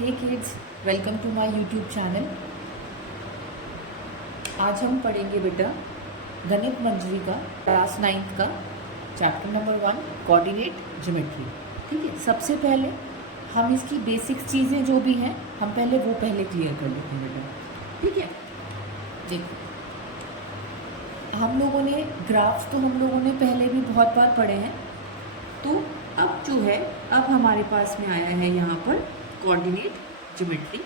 Hey kids, welcome to my YouTube channel. आज हम पढ़ेंगे बेटा गणित मंजरी का क्लास 9th का चैप्टर नंबर 1 कोऑर्डिनेट ज्योमेट्री। ठीक है, सबसे पहले हम इसकी बेसिक चीज़ें जो भी हैं हम पहले क्लियर कर लेते हैं बेटा। ठीक है, देखो हम लोगों ने ग्राफ्स तो हम लोगों ने पहले भी बहुत बार पढ़े हैं। तो अब जो है अब हमारे पास में आया है यहाँ पर कोऑर्डिनेट ज्योमेट्री।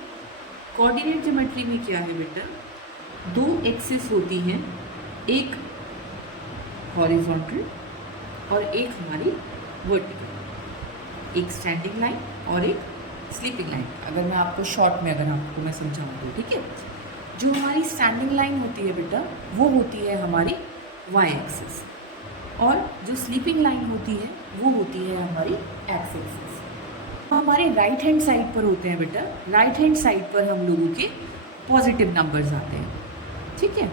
कोऑर्डिनेट ज्योमेट्री में क्या है बेटा, दो एक्सिस होती हैं, एक हॉरिजॉन्टल और एक हमारी वर्टिकल, एक स्टैंडिंग लाइन और एक स्लीपिंग लाइन। अगर मैं आपको शॉर्ट में आपको मैं समझाऊँ तो ठीक है, जो हमारी स्टैंडिंग लाइन होती है बेटा वो होती है हमारी वाई एक्सिस, और जो स्लीपिंग लाइन होती है वो होती है हमारी एक्स एक्सिस। हमारे राइट हैंड साइड पर होते हैं बेटा, राइट हैंड साइड पर हम लोगों के पॉजिटिव नंबर्स आते हैं। ठीक है,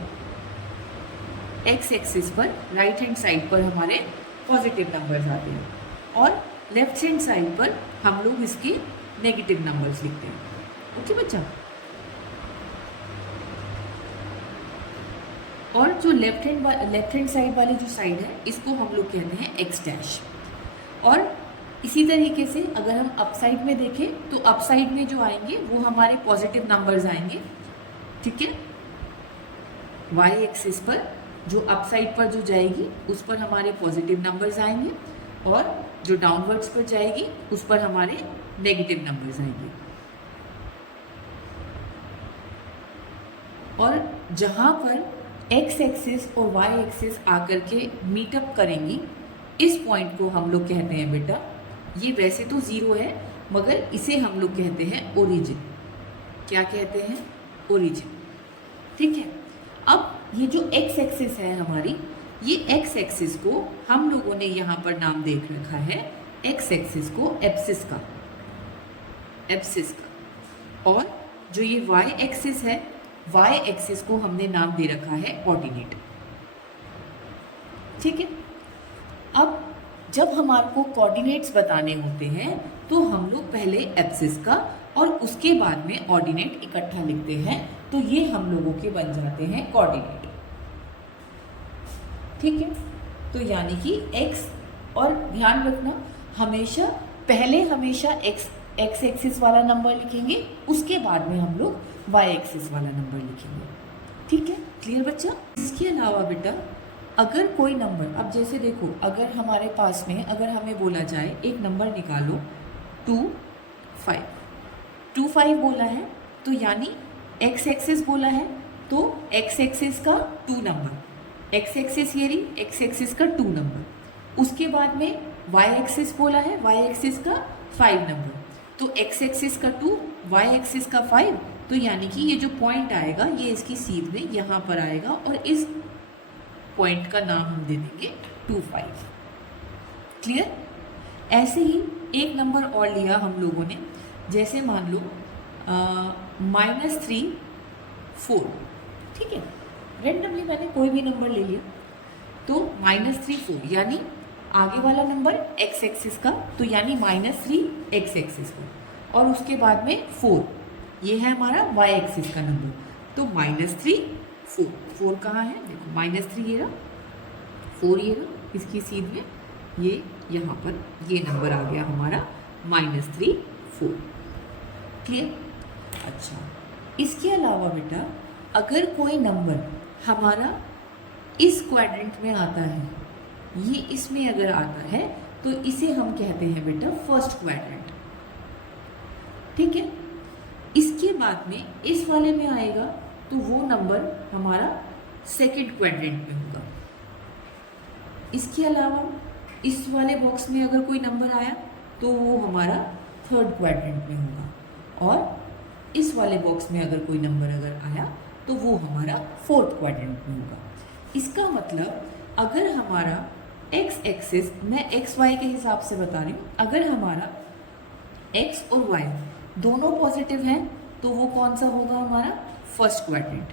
एक्स एक्सिस पर राइट हैंड साइड पर हमारे पॉजिटिव नंबर्स आते हैं, और लेफ्ट हैंड साइड पर हम लोग इसके नेगेटिव नंबर्स लिखते हैं। ओके बच्चा, और जो लेफ्ट हैंड साइड वाली जो साइड है इसको हम लोग कहते हैं एक्स डैश। और इसी तरीके से अगर हम अप साइड में देखें तो अप साइड में जो आएंगे वो हमारे पॉजिटिव नंबर्स आएंगे। ठीक है, वाई एक्सिस पर जो अप साइड पर जो जाएगी उस पर हमारे पॉजिटिव नंबर्स आएंगे, और जो डाउनवर्ड्स पर जाएगी उस पर हमारे नेगेटिव नंबर्स आएंगे। और जहाँ पर एक्स एक्सिस और वाई एक्सिस आकर के मीटअप करेंगी, इस पॉइंट को हम लोग कहते हैं बेटा, ये वैसे तो ज़ीरो है मगर इसे हम लोग कहते हैं ओरिजिन। क्या कहते हैं? ओरिजिन। ठीक है, अब ये जो एक्स एक्सिस है हमारी, ये एक्स एक्सिस को हम लोगों ने यहाँ पर नाम दे रखा है, एक्स एक्सिस को एब्सिस का, और जो ये वाई एक्सिस है, वाई एक्सिस को हमने नाम दे रखा है ऑर्डिनेट। ठीक है, अब जब हमारे को कोऑर्डिनेट्स बताने होते हैं तो हम लोग पहले एब्सिस का और उसके बाद में ऑर्डिनेट इकट्ठा लिखते हैं, तो ये हम लोगों के बन जाते हैं कोऑर्डिनेट। ठीक है, तो यानी कि एक्स, और ध्यान रखना हमेशा एक्स एक्सिस वाला नंबर लिखेंगे, उसके बाद में हम लोग वाई एक्सिस वाला नंबर लिखेंगे। ठीक है, क्लियर बच्चा? इसके अलावा बेटा अगर कोई नंबर, अब जैसे देखो अगर हमारे पास में अगर हमें बोला जाए एक नंबर निकालो 2 5 बोला है, तो यानी एक्स एक्सिस बोला है तो एक्स एक्सिस का 2 नंबर, एक्स एक्सिस ये रही, एक्स एक्सिस का 2 नंबर, उसके बाद में वाई एक्सिस बोला है, वाई एक्सिस का 5 नंबर, तो एक्स एक्सिस का 2, वाई एक्सिस का 5, तो यानी कि ये जो पॉइंट आएगा ये इसकी सीध में यहाँ पर आएगा, और इस पॉइंट का नाम हम दे देंगे 2 5। क्लियर? ऐसे ही एक नंबर और लिया हम लोगों ने, जैसे मान लो -3 4। ठीक है, रेंडमली मैंने कोई भी नंबर ले लिया, तो -3 4 यानी आगे वाला नंबर एक्स एक्सिस का, तो यानी -3 एक्स एक्सिस का, और उसके बाद में 4, ये है हमारा वाई एक्सिस का नंबर, तो -3 4 कहाँ है? देखो -3 ये रहा, 4 ये रहा, इसकी सीध में ये यहाँ पर ये नंबर आ गया हमारा -3 4। क्लियर? अच्छा, इसके अलावा बेटा अगर कोई नंबर हमारा इस क्वाड्रेंट में आता है, ये इसमें अगर आता है, तो इसे हम कहते हैं बेटा फर्स्ट क्वाड्रेंट। ठीक है, इसके बाद में इस वाले में आएगा तो वो नंबर हमारा सेकंड क्वाड्रेंट में होगा। इसके अलावा इस वाले बॉक्स में अगर कोई नंबर आया तो वो हमारा थर्ड क्वाड्रेंट में होगा, और इस वाले बॉक्स में अगर कोई नंबर अगर आया तो वो हमारा फोर्थ क्वाड्रेंट में होगा। इसका मतलब अगर हमारा एक्स एक्सिस, मैं एक्स वाई के हिसाब से बता रही हूँ, अगर हमारा एक्स और वाई दोनों पॉजिटिव हैं तो वो कौन सा होगा? हमारा फर्स्ट क्वाड्रेंट।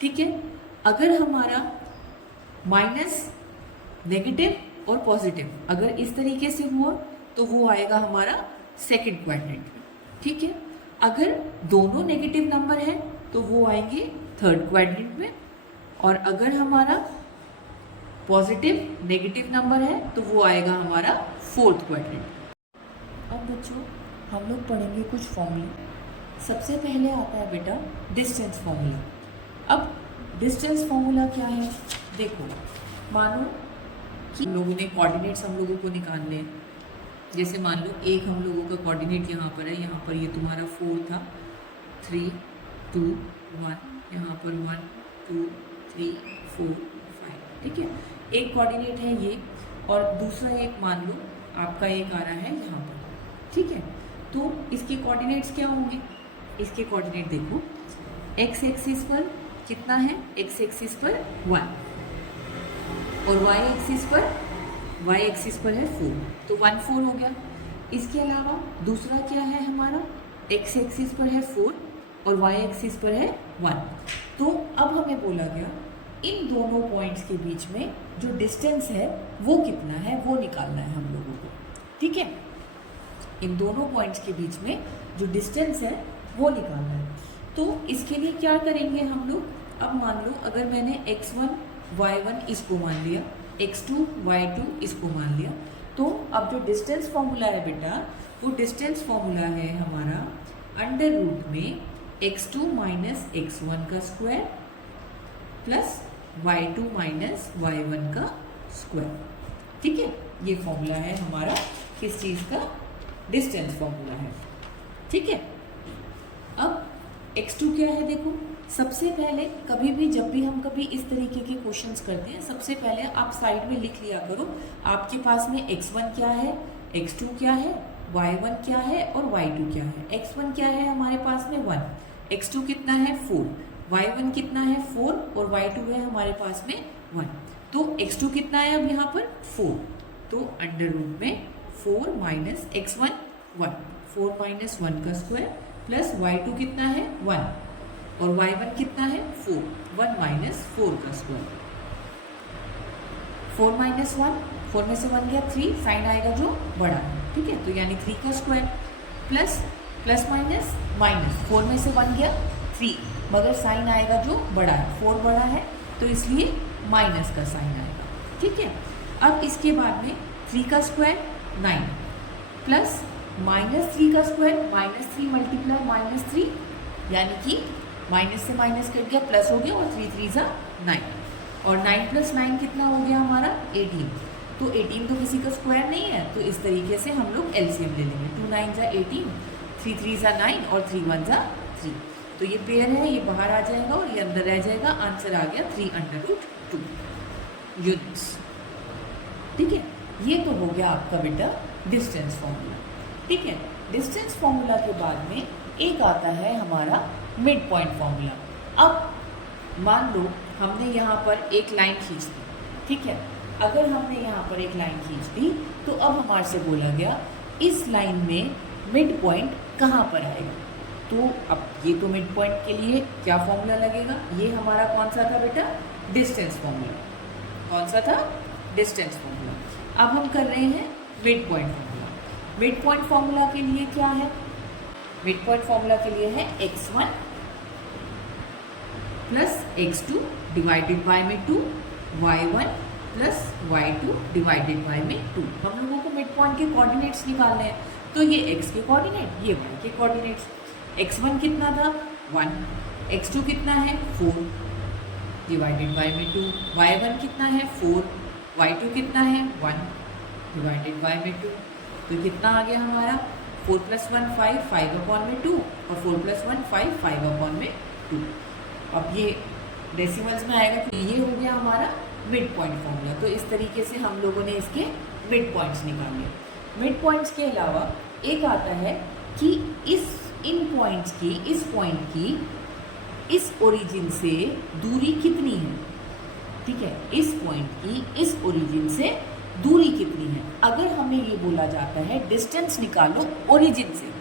ठीक है, अगर हमारा माइनस, नेगेटिव और पॉजिटिव अगर इस तरीके से हुआ तो वो आएगा हमारा सेकंड क्वाड्रेंट में। ठीक है, अगर दोनों नेगेटिव नंबर है तो वो आएंगे थर्ड क्वाड्रेंट में, और अगर हमारा पॉजिटिव नेगेटिव नंबर है तो वो आएगा हमारा फोर्थ क्वाड्रेंट। अब बच्चों हम लोग पढ़ेंगे कुछ फॉर्मूले। सबसे पहले आता है बेटा डिस्टेंस फॉर्मूला। अब डिस्टेंस फॉर्मूला क्या है, देखो मानो कि लोगों ने कोऑर्डिनेट्स हम लोगों को निकालने हैं। जैसे मान लो एक हम लोगों का कोऑर्डिनेट यहाँ पर है, यहाँ पर ये तुम्हारा 4 था, 3 2 1, यहाँ पर 1 2 3 4 5, ठीक है। एक कोऑर्डिनेट है ये, और दूसरा एक मान लो आपका एक आ रहा है यहाँ पर, ठीक है। तो इसके कोऑर्डिनेट्स क्या होंगे, इसके कोऑर्डिनेट देखो, एक्स एक्सिस पर कितना है, एक्स एक्सिस पर 1, और वाई एक्सिस पर है 4, तो 1 4 हो गया। इसके अलावा दूसरा क्या है हमारा, एक्स एक्सिस पर है 4 और वाई एक्सिस पर है 1। तो अब हमें बोला गया इन दोनों पॉइंट्स के बीच में जो डिस्टेंस है वो कितना है, वो निकालना है हम लोगों को, ठीक है। इन दोनों पॉइंट्स के बीच में जो डिस्टेंस है वो निकालना है। तो इसके लिए क्या करेंगे हम लोग, अब मान लो अगर मैंने x1 y1 इसको मान लिया, x2 y2 इसको मान लिया, तो अब जो डिस्टेंस फॉर्मूला है बेटा, वो डिस्टेंस फॉर्मूला है हमारा अंडर रूट में x2 माइनस x1 का square plus y2 minus y1 का स्क्वायर, ठीक है। ये फॉर्मूला है हमारा किस चीज़ का, डिस्टेंस फॉर्मूला है, ठीक है। अब x2 क्या है, देखो सबसे पहले कभी भी जब भी हम कभी इस तरीके के क्वेश्चंस करते हैं, सबसे पहले आप साइड में लिख लिया करो आपके पास में x1 क्या है, x2 क्या है, y1 क्या है और y2 क्या है। x1 क्या है हमारे पास में 1, x2 कितना है 4, y1 कितना है 4 और y2 है हमारे पास में 1। तो x2 कितना है अब यहाँ पर 4, तो अंडर रूट में 4 माइनस x1 1, 4 माइनस 1 का स्क्वायर प्लस y2 कितना है 1 और y1 कितना है 4, 1 माइनस 4 का स्क्वायर, 4 माइनस 1, 4 में से 1 गया 3, साइन आएगा जो बड़ा, ठीक है। तो यानी 3 का square plus plus minus minus, 4 में से 1 गया 3, मगर साइन आएगा जो बड़ा है, 4 बड़ा है तो इसलिए माइनस का साइन आएगा, ठीक है। अब इसके बाद में 3 का स्क्वायर 9 प्लस माइनस 3 का स्क्वायर, माइनस 3 मल्टीप्लाई माइनस 3, यानी कि माइनस से माइनस कट गया प्लस हो गया और 3 3 ज़ा 9, और 9 प्लस 9 कितना हो गया हमारा 18। तो 18 तो किसी का स्क्वायर नहीं है, तो इस तरीके से हम लोग एलसीएम ले लेंगे, 2 9 ज़ा 18, 3 3 ज़ा 9 और 3 1 ज़ा 3। तो ये पेयर है, ये बाहर आ जाएगा और ये अंदर रह जाएगा, आंसर आ गया 3/2 यूनिट्स, ठीक है। ये तो हो गया आपका बेटा डिस्टेंस फॉर्मूला, ठीक है। डिस्टेंस फॉर्मूला के बाद में एक आता है हमारा मिड पॉइंट फॉर्मूला। अब मान लो हमने यहाँ पर एक लाइन खींच दी, ठीक है। अगर हमने यहाँ पर एक लाइन खींच दी तो अब हमारे से बोला गया इस लाइन में मिड पॉइंट कहाँ पर आएगा। तो अब ये तो मिड पॉइंट के लिए क्या फॉर्मूला लगेगा, ये हमारा कौन सा था बेटा, डिस्टेंस फॉर्मूला। कौन सा था, डिस्टेंस फॉर्मूला। अब हम कर रहे हैं mid point formula. Mid point formula के लिए क्या है, मिड पॉइंट फॉर्मूला के लिए है x1 plus x2 divided by में 2, y1 plus y2 divided by में 2। हम लोगों को मिड पॉइंट के कोऑर्डिनेट्स निकालने हैं, तो ये x के कोऑर्डिनेट, ये y के कोऑर्डिनेट्स। x1 कितना था 1, x2 कितना है 4 डिवाइडेड बाय में 2, y1 कितना है 4, y2 कितना है 1 डिवाइडेड बाय में 2। तो कितना आ गया हमारा 4 + 1 5, 5/2 और 4 + 1 5, 5/2। अब ये डेसिमल्स में आएगा, तो ये हो गया हमारा मिड पॉइंट फॉर्मूला। तो इस तरीके से हम लोगों ने इसके मिड पॉइंट्स निकाले। मिड पॉइंट्स के अलावा एक आता है कि इन पॉइंट्स की, इस पॉइंट की इस ओरिजिन से दूरी कितनी है, ठीक है। इस पॉइंट की इस ओरिजिन से दूरी कितनी है। अगर हमें ये बोला जाता है डिस्टेंस निकालो ओरिजिन से,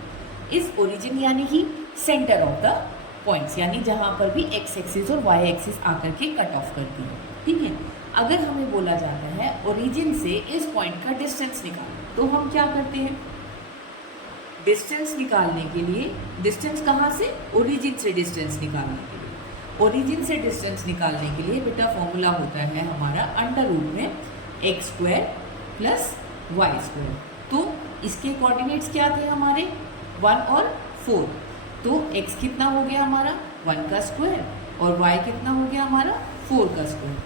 इस ओरिजिन यानी कि सेंटर ऑफ द पॉइंट्स, यानी जहाँ पर भी एक्स एक्सिस और वाई एक्सिस आकर के कट ऑफ करती है, ठीक है। अगर हमें बोला जाता है ओरिजिन से इस पॉइंट का डिस्टेंस निकालो, तो हम क्या करते हैं, डिस्टेंस निकालने के लिए, डिस्टेंस कहाँ से, ओरिजिन से डिस्टेंस निकालने के लिए, ओरिजिन से डिस्टेंस निकालने के लिए बेटा फॉर्मूला होता है हमारा अंडर रूट में x square plus y square. तो इसके कोऑर्डिनेट्स क्या थे हमारे 1 और 4, तो x कितना हो गया हमारा 1 का स्क्वायर और y कितना हो गया हमारा 4 का स्क्वायर।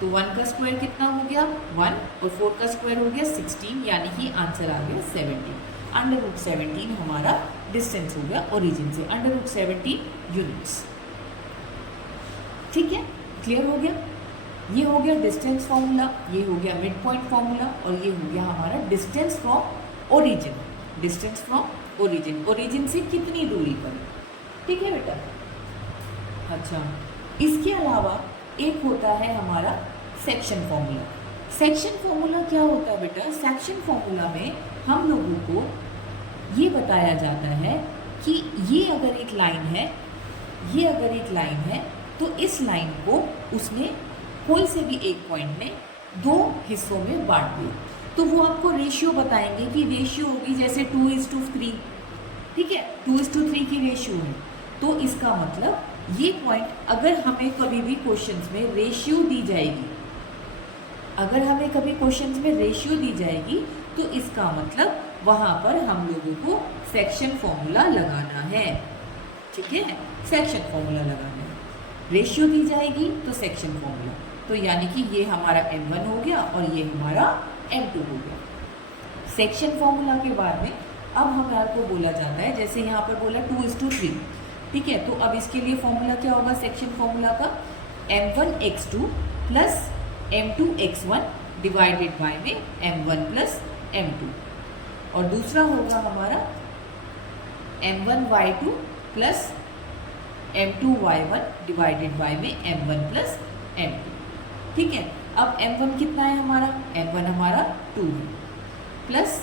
तो 1 का स्क्वायर कितना हो गया 1 और 4 का स्क्वायर हो गया 16, यानी कि आंसर आ गया 17। अंडर रूट 17 हमारा डिस्टेंस हो गया ओरिजिन से, अंडर रूट 17 यूनिट्स। ठीक है, क्लियर हो गया। ये हो गया डिस्टेंस फॉर्मूला, ये हो गया मिड पॉइंट फॉर्मूला और ये हो गया हमारा distance from origin, distance from origin, origin से कितनी दूरी पर। ठीक है बेटा। अच्छा, इसके अलावा एक होता है हमारा सेक्शन फॉर्मूला। सेक्शन फॉर्मूला क्या होता है बेटा, सेक्शन फॉर्मूला में हम लोगों को ये बताया जाता है कि ये अगर एक लाइन है, ये अगर एक लाइन है तो इस लाइन को उसने कोई से भी एक पॉइंट में 2 हिस्सों में बांट दिया, तो वो आपको रेशियो बताएंगे कि रेशियो होगी जैसे 2:3। ठीक है, 2:3 की रेशियो है। तो इसका मतलब ये पॉइंट अगर हमें कभी भी क्वेश्चंस में रेशियो दी जाएगी, अगर हमें कभी क्वेश्चंस में रेशियो दी जाएगी तो इसका मतलब वहाँ पर हम लोगों को सेक्शन फॉर्मूला लगाना है। ठीक है, सेक्शन फॉर्मूला लगाना है। रेशियो दी जाएगी तो सेक्शन फॉर्मूला, तो यानी कि ये हमारा m1 हो गया और ये हमारा m2 हो गया। सेक्शन फॉर्मूला के बाद में अब हमारे को बोला जाता है, जैसे यहाँ पर बोला 2:3। ठीक है, तो अब इसके लिए फॉर्मूला क्या होगा सेक्शन फॉर्मूला का, m1x2 plus m2x1 divided by में m1 प्लस m2, और दूसरा होगा हमारा m1y2 plus m2y1 divided by में m1 प्लस m2। ठीक है, अब m1 कितना है हमारा, m1 हमारा 2 है, प्लस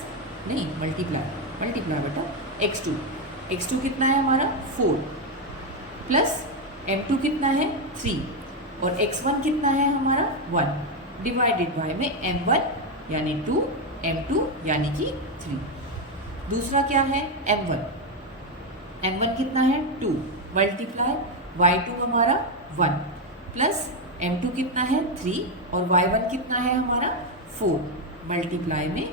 नहीं मल्टीप्लाई बेटा x2 कितना है हमारा 4, प्लस m2 कितना है 3 और x1 कितना है हमारा 1 डिवाइडेड बाय में m1 यानी 2, m2 यानी कि 3। दूसरा क्या है m1 कितना है 2 मल्टीप्लाई y2 हमारा 1 प्लस m2 कितना है 3 और y1 कितना है हमारा 4 मल्टीप्लाई में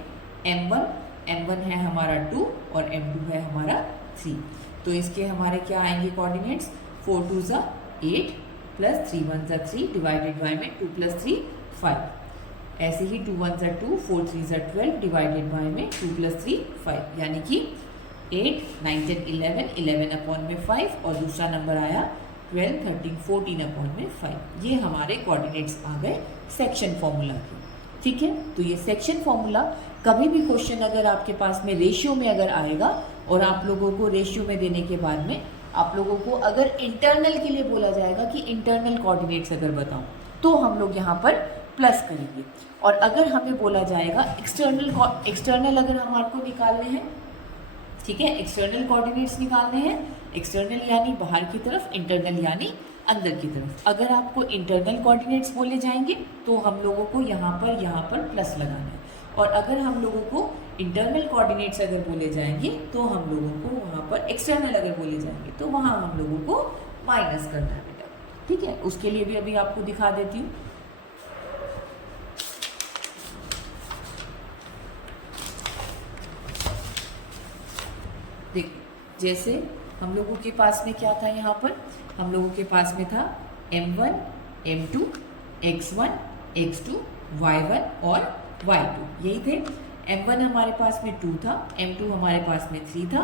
m1 है हमारा 2 और m2 है हमारा 3। तो इसके हमारे क्या आएंगे कोऑर्डिनेट्स, 4 2 ज़ा 8 प्लस 3 1 ज़ा 3 डिवाइडेड बाय में 2 प्लस 3 5। ऐसे ही 2 1 ज़ा 2 4 3 ज़ा 12 डिवाइडेड बाय में 2 प्लस 3 5, यानी कि 8 9 10 11 अपॉन में 5 और दूसरा नंबर आया 12 13 14 अपॉन में 5। ये हमारे कोऑर्डिनेट्स आ गए सेक्शन फॉर्मूला के। ठीक है, तो ये सेक्शन फॉर्मूला कभी भी क्वेश्चन अगर आपके पास में रेशियो में अगर आएगा और आप लोगों को रेशियो में देने के बाद में आप लोगों को अगर इंटरनल के लिए बोला जाएगा कि इंटरनल कोऑर्डिनेट्स अगर बताओ तो हम लोग यहाँ पर प्लस करेंगे, और अगर हमें बोला जाएगा एक्सटर्नल अगर हमारे को निकालने हैं, ठीक है, एक्सटर्नल कोऑर्डिनेट्स निकालने हैं, एक्सटर्नल यानी बाहर की तरफ, इंटरनल यानी अंदर की तरफ। अगर आपको इंटरनल कोऑर्डिनेट्स बोले जाएंगे तो हम लोगों को यहाँ पर प्लस लगाना है, और अगर हम लोगों को इंटरनल कोऑर्डिनेट्स अगर बोले जाएंगे तो हम लोगों को वहाँ पर एक्सटर्नल अगर बोले जाएंगे तो वहाँ हम लोगों को माइनस करना है बेटा। ठीक है, उसके लिए भी अभी आपको दिखा देती हूँ। देखिए, जैसे हम लोगों के पास में क्या था, यहाँ पर हम लोगों के पास में था m1 m2 x1 x2 y1 और y2, यही थे। m1 हमारे पास में 2 था, m2 हमारे पास में 3 था,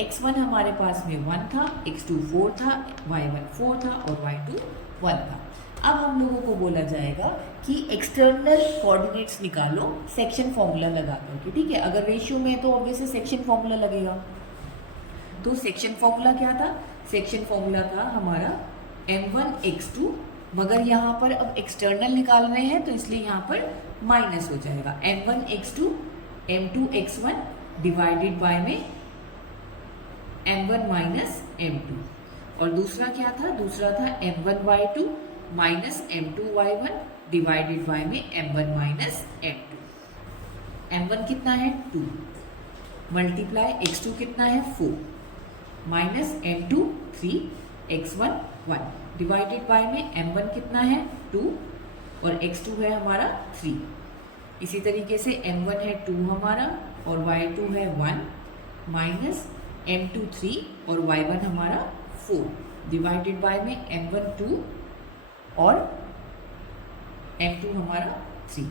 x1 हमारे पास में 1 था, x2 4 था, y1 4 था और y2 1 था। अब हम लोगों को बोला जाएगा कि एक्सटर्नल कोऑर्डिनेट्स निकालो सेक्शन फॉर्मूला लगा करके। ठीक है, अगर रेशियो में है तो ऑब्वियसली सेक्शन फॉर्मूला लगेगा। तो सेक्शन फॉर्मूला क्या था, सेक्शन फॉर्मूला था हमारा m1x2, मगर यहाँ पर अब एक्सटर्नल निकाल रहे हैं तो इसलिए यहाँ पर माइनस हो जाएगा m1x2 m2x1 डिवाइडेड बाय में m1 माइनस m2, और दूसरा क्या था, दूसरा था m1y2 minus m2y1 divided by में m1 माइनस m2। m1 कितना है 2, मल्टीप्लाई x2 कितना है 4 minus m2 3 x1 1 divided by में m1 कितना है 2 और x2 है हमारा 3। इसी तरीके से m1 है 2 हमारा और y2 है 1 माइनस m2 3 और y1 हमारा 4 डिवाइडेड बाय में m1 2 और m2 हमारा 3।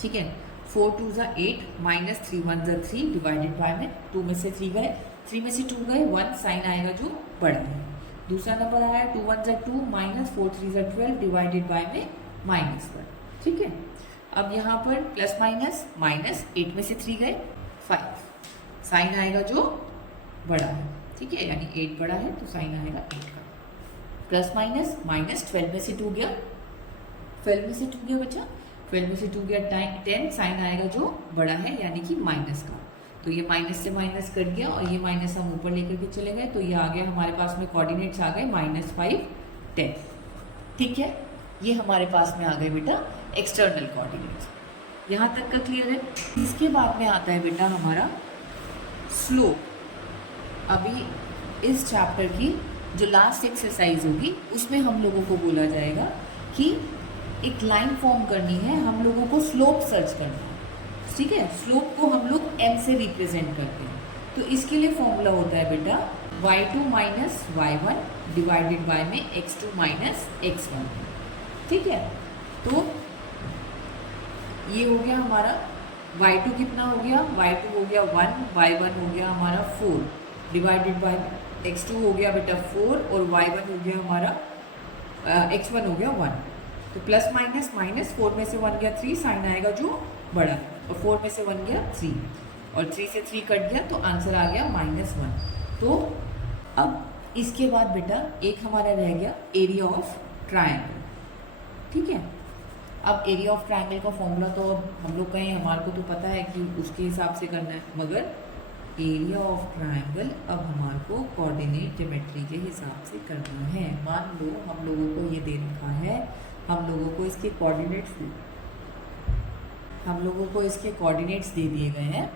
ठीक है, 4 2 ज़ा 8 माइनस 3 1 ज़ा 3 डिवाइडेड बाय में 2 में से 3 गए, 3 में से 2 गए, 1 साइन आएगा जो बड़ा है। दूसरा नंबर आया 2 1 ज़ा 2 माइनस 4 3 ज़ा 12 डिवाइडेड बाय में -1। ठीक है, अब यहाँ पर प्लस माइनस माइनस 8 में से 3 गए 5, साइन आएगा जो बड़ा है। ठीक है, यानी 8 बड़ा है तो साइन आएगा 8 का। प्लस माइनस माइनस 12 में से 2 गया, 12 में से 2 गया बच्चा, 12 में से 2 गया 10, साइन आएगा जो बड़ा है यानी कि माइनस का। तो ये माइनस से माइनस कट गया और ये माइनस हम ऊपर लेकर के चले गए तो ये आ गया हमारे पास में कोऑर्डिनेट्स आ गए -5 10। ठीक है, ये हमारे पास में आ गए बेटा एक्सटर्नल कोऑर्डिनेट्स। यहाँ तक का क्लियर है। इसके बाद में आता है बेटा हमारा स्लोप। अभी इस चैप्टर की जो लास्ट एक्सरसाइज होगी उसमें हम लोगों को बोला जाएगा कि एक लाइन फॉर्म करनी है, हम लोगों को स्लोप सर्च करना है। ठीक है, स्लोप को हम लोग m से रिप्रेजेंट करते हैं। तो इसके लिए फॉर्मूला होता है बेटा y2 minus y1 divided by में x2 माइनस x1। ठीक है, तो ये हो गया हमारा y2 कितना हो गया, y2 हो गया 1, y1 हो गया हमारा 4 डिवाइडेड बाय x2 हो गया बेटा 4 और y1 हो गया हमारा x1 हो गया 1। तो प्लस माइनस माइनस 4 में से 1 गया 3, साइन आएगा जो बड़ा है और 4 में से 1 गया 3 और 3 से 3 कट गया तो आंसर आ गया -1। तो अब इसके बाद बेटा एक हमारा रह गया एरिया ऑफ ट्रायंगल। ठीक है, अब एरिया ऑफ ट्रायंगल का फॉर्मूला तो हम लोग कहें हमारे को तो पता है कि उसके हिसाब से करना है, मगर एरिया ऑफ ट्रायंगल अब हमारे को कोऑर्डिनेट ज्योमेट्री के हिसाब से करना है। मान लो हम लोगों को ये दे रखा है, हम लोगों को इसके कोऑर्डिनेट्स दे दिए गए हैं।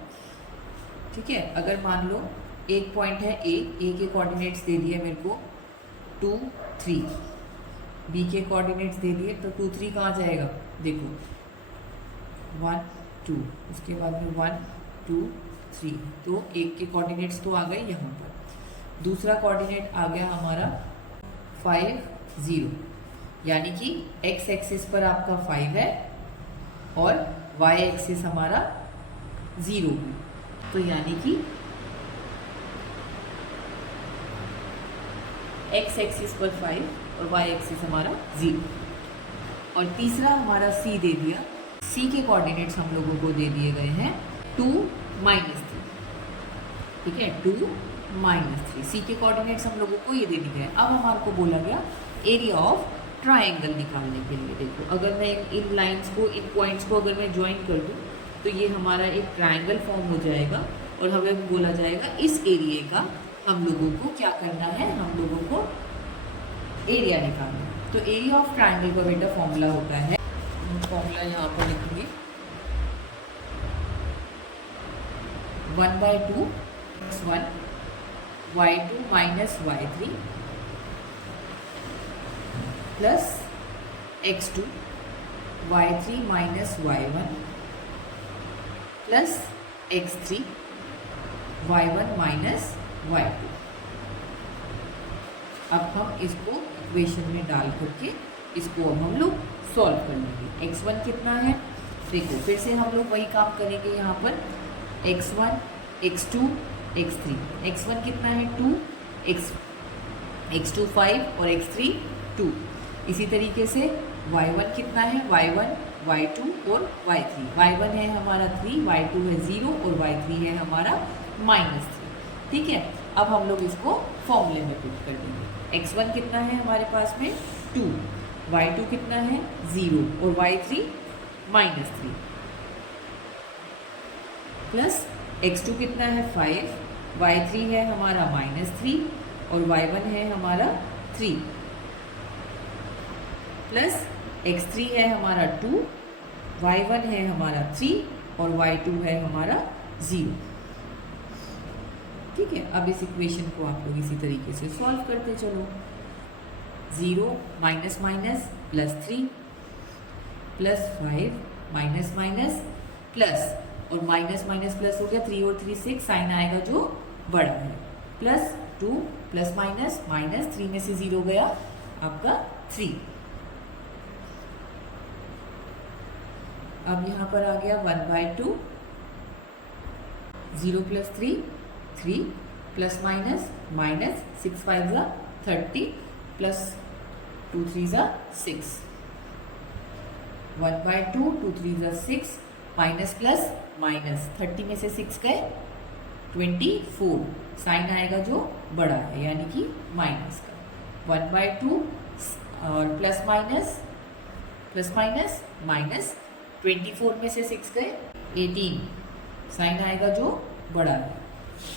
ठीक है, अगर मान लो एक पॉइंट है ए के कोऑर्डिनेट्स दे दिए मेरे को 2 3, बी के कोऑर्डिनेट्स दे दिए तो 2 3 कहाँ जाएगा, देखो 1 2, उसके बाद में 1 2 3, तो एक के कोऑर्डिनेट्स तो आ गए यहाँ पर। दूसरा कोऑर्डिनेट आ गया हमारा 5 0, यानी कि x एक्सिस पर आपका 5 है और y एक्सिस हमारा 0 है, तो यानी कि x एक्सिस पर 5 और y एक्सिस हमारा 0। और तीसरा हमारा c दे दिया, c के कोऑर्डिनेट्स हम लोगों को दे दिए गए हैं 2 -3। ठीक है, 2 -3, c के कोऑर्डिनेट्स हम लोगों को ये दे दिए गए। अब हमारे को बोला गया एरिया ऑफ ट्रायंगल निकालने के लिए। देखो अगर मैं इन लाइंस को, इन पॉइंट्स को अगर मैं ज्वाइन कर दूँ तो ये हमारा एक ट्रायंगल फॉर्म हो जाएगा और हमें बोला जाएगा इस एरिया का हम लोगों को क्या करना है, हम लोगों को एरिया निकालना है। तो एरिया ऑफ ट्रायंगल का बेटा फॉर्मूला होता है, फॉर्मूला यहाँ पर लिखूंगी 1/2 1 y2 minus y3 plus x2 y3 minus y1 plus x3 y1 minus y2। अब हम इसको इक्वेशन में डाल करके इसको अब हम लोग सॉल्व कर लेंगे। x1 कितना है, देखो फिर से हम लोग वही काम करेंगे यहाँ पर x1 x2 x3। x1 कितना है 2, x2 5 और x3 2। इसी तरीके से y1 कितना है, y1 y2 और y3। y1 है हमारा 3, y2 है 0 और y3 है हमारा -3। ठीक है, अब हम लोग इसको फॉर्मूले में पुट कर देंगे। x1 कितना है हमारे पास में 2, y2 कितना है 0 और y3 -3 प्लस x2 कितना है 5, y3 है हमारा -3 और y1 है हमारा 3 प्लस x3 है हमारा 2, y1 है हमारा 3 और y2 है हमारा 0। ठीक है, अब इस इक्वेशन को आप लोग इसी तरीके से सॉल्व करते चलो। 0 minus minus plus 3 plus 5 minus minus plus, और माइनस माइनस प्लस हो गया, 3 और 3 6, साइन आएगा जो बड़ा है, प्लस 2 प्लस माइनस माइनस 3 में से 0 गया आपका 3। अब यहाँ पर आ गया 1/2, 0 प्लस 3 3 प्लस माइनस माइनस 6 5 ज़ा 30 प्लस 2 3 ज़ा 6, 1/2 2 3 ज़ा 6 माइनस प्लस माइनस 30 में से 6 गए 24, साइन आएगा जो बड़ा है यानी कि माइनस का, 1/2 और प्लस माइनस माइनस 24 में से 6 गए 18, साइन आएगा जो बड़ा है,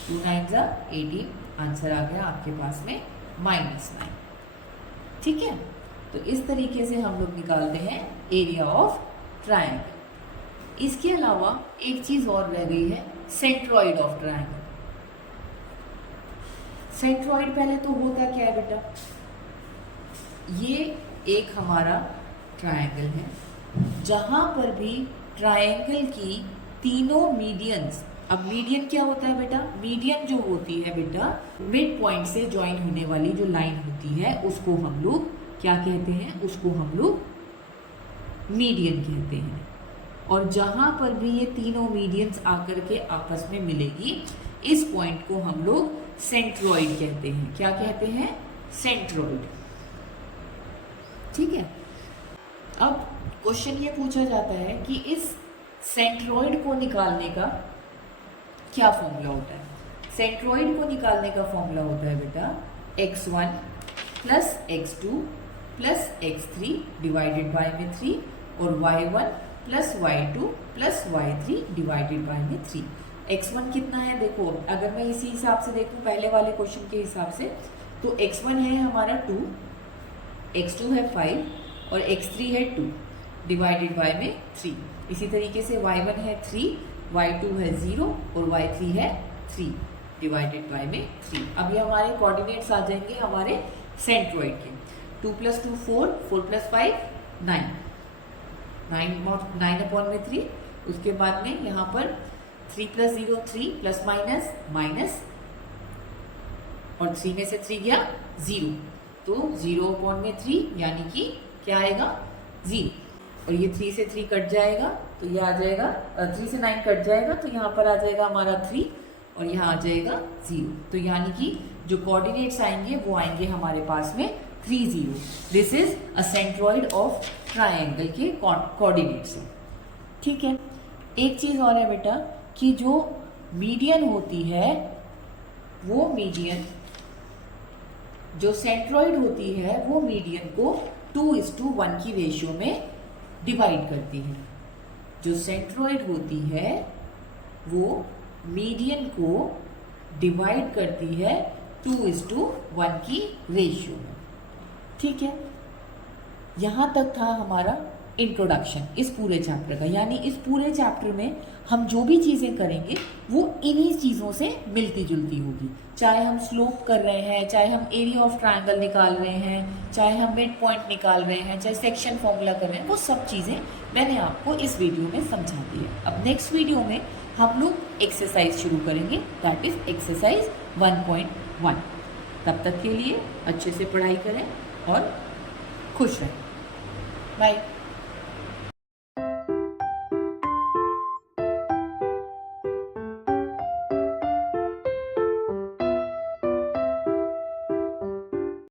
2 9 ज़ा 18, आंसर आ गया आपके पास में -9। ठीक है, तो इस तरीके से हम लोग निकालते हैं एरिया ऑफ ट्रायंगल। इसके अलावा एक चीज और रह गई है, सेंट्रॉइड ऑफ ट्रायंगल। सेंट्रॉइड पहले तो होता क्या है बेटा, ये एक हमारा ट्रायंगल है जहां पर भी ट्रायंगल की तीनों मीडियंस, अब मीडियन क्या होता है बेटा, मीडियन जो होती है बेटा मिड पॉइंट से ज्वाइन होने वाली जो लाइन होती है उसको हम लोग क्या कहते हैं, उसको हम लोग मीडियन कहते हैं। और जहां पर भी ये तीनों मीडियंस आकर के आपस में मिलेगी, इस पॉइंट को हम लोग सेंट्रॉइड कहते हैं। क्या कहते हैं, सेंट्रॉइड। ठीक है, अब क्वेश्चन ये पूछा जाता है कि इस सेंट्रॉइड को निकालने का क्या फॉर्मूला होता है। सेंट्रॉइड को निकालने का फॉर्मूला होता है बेटा x1 plus x2 plus x3 divided by में 3 और y1 plus y2 plus y3 divided by में 3। x1 कितना है देखो, अगर मैं इसी हिसाब से देखूं पहले वाले क्वेश्चन के हिसाब से, तो x1 है हमारा 2, x2 है 5 और x3 है 2 डिवाइडेड बाय में 3। इसी तरीके से y1 है 3, y2 है 0 और y3 है 3 डिवाइडेड बाय में 3। अब ये हमारे कोऑर्डिनेट्स आ जाएंगे हमारे सेंट्रॉइड के। 2 + 2 4, 4 + 5 9, 9/3। उसके बाद में यहाँ पर 3 + 0 3 प्लस माइनस माइनस, और 3 में से 3 गया 0, तो 0/3 यानी कि क्या आएगा 0, और ये 3 से 3 कट जाएगा तो ये आ जाएगा 3 से 9 कट जाएगा तो यहाँ पर आ जाएगा हमारा 3 और यहाँ आ जाएगा 0। तो यानी कि जो कोऑर्डिनेट्स आएंगे वो आएंगे हमारे पास में 3 0। This is a centroid of triangle के कोऑर्डिनेट्स। ठीक है, एक चीज और है बेटा कि जो मीडियन होती है वो मीडियन, जो सेंट्रॉइड होती है वो मीडियन को 2:1 की रेशियो में डिवाइड करती है। जो सेंट्रॉइड होती है वो मीडियन को डिवाइड करती है 2:1 की रेशियो में। ठीक है, यहां तक था हमारा इंट्रोडक्शन इस पूरे चैप्टर का। यानी इस पूरे चैप्टर में हम जो भी चीज़ें करेंगे वो इन्हीं चीज़ों से मिलती जुलती होगी। चाहे हम स्लोप कर रहे हैं, चाहे हम एरिया ऑफ ट्रायंगल निकाल रहे हैं, चाहे हम मिड पॉइंट निकाल रहे हैं, चाहे सेक्शन फॉर्मूला कर रहे हैं, वो सब चीज़ें मैंने आपको इस वीडियो में समझा दी है। अब नेक्स्ट वीडियो में हम लोग एक्सरसाइज शुरू करेंगे, दैट इज एक्सरसाइज 1.1। तब तक के लिए अच्छे से पढ़ाई करें और खुश रहें। बाय।